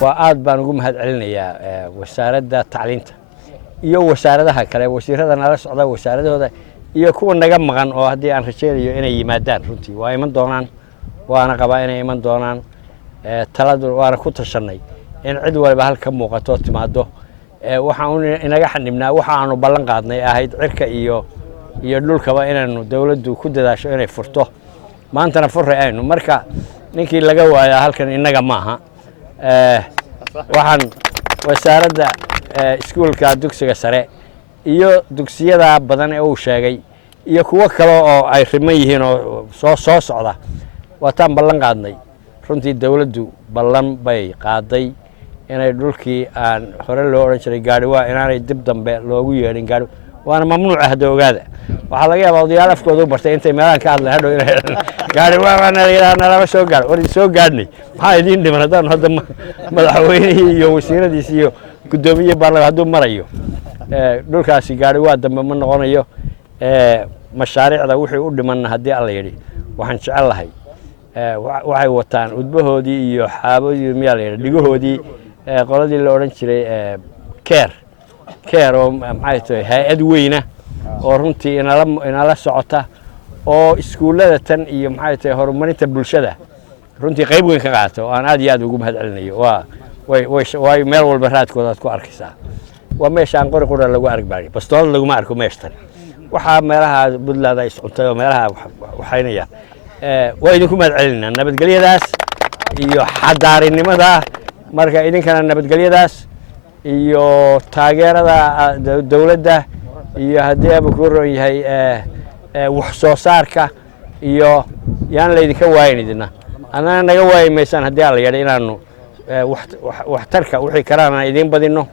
وأعد بانقوم هاد علينا وسارة تعلينته iyo wasaaradaha kale wasiirada nala socda wasaaradooda iyo kuwa naga maqan oo hadii aan rajaynayo inay yimaadaan runtii waa iman doonaan waana qabaa inay iman doonaan taladu waana ku tashanay in cid walba halka muuqato timaado waxaan inaga xanibnaa waxa aanu ballan qaadnay ahayd cirka iyo dhulkaba inaanu dawladdu ku dadaasho inay furto maantana furray aynu marka ninkii laga waayaa halkan inaga maaha waxaan wasaaradda iskuulka dugsiga sare iyo dugsiyada badan ee uu sheegay iyo kuwa kale oo ay riman yihiin oo soo socda waataan ballan qaadnay runtii dawladdu ballan bay qaaday inay dhulkii aan hore loo oran jiray gaadhiwaa inaanay dib dambe loogu yeedhin gaadhi waana mamnuuc ah ogaada waxaa laga yaabaa odayaal afkooda u bartay intay meelahan ka hadlaan hadhow inay gaadhiwaa waana nalama soo gaadh war soo gaadhnay maxaa idiin dhiman haddaan hadda madaxweynihii iyo wasiiradiisi iyo gudoomiye baarlamaanka hadduu marayo dhulkaasi gaadhi waa dambe ma noqonayo mashaariicda wixii u dhimanna haddii alla yidhi waxaan jecel lahay waxay wataan udbahoodii iyo xaaboodii miyaa la yidhi dhigahoodii qoladii la odhan jiray keer oo maxay tahay hay-ad weyna oo runtii inala socota oo iskuullada tan iyo maxay tahay horumarinta bulshada runtii qayb weyn ka qaata oo aan aad iyo aad ugu mahad celinayo way meel walba raadkooda aad ku arkaysaa waa meesha aan qori lagu arag baari bastoolad laguma arko meeshtan waxaa meelaha Puntland ay socontay oo meelaha waxaynaya waa idinku mahad celinaa nabadgelyadaas iyo xadaarinimada marka idinkana nabadgelyadaas iyo taageerada dawladda iyo haddii abu ku roon yahay wax soo saarka iyo yaan la idinka waayin idina annana naga waayi maysaan haddii alla yidhi inaanu waxtarka wixii kalaana idiin badino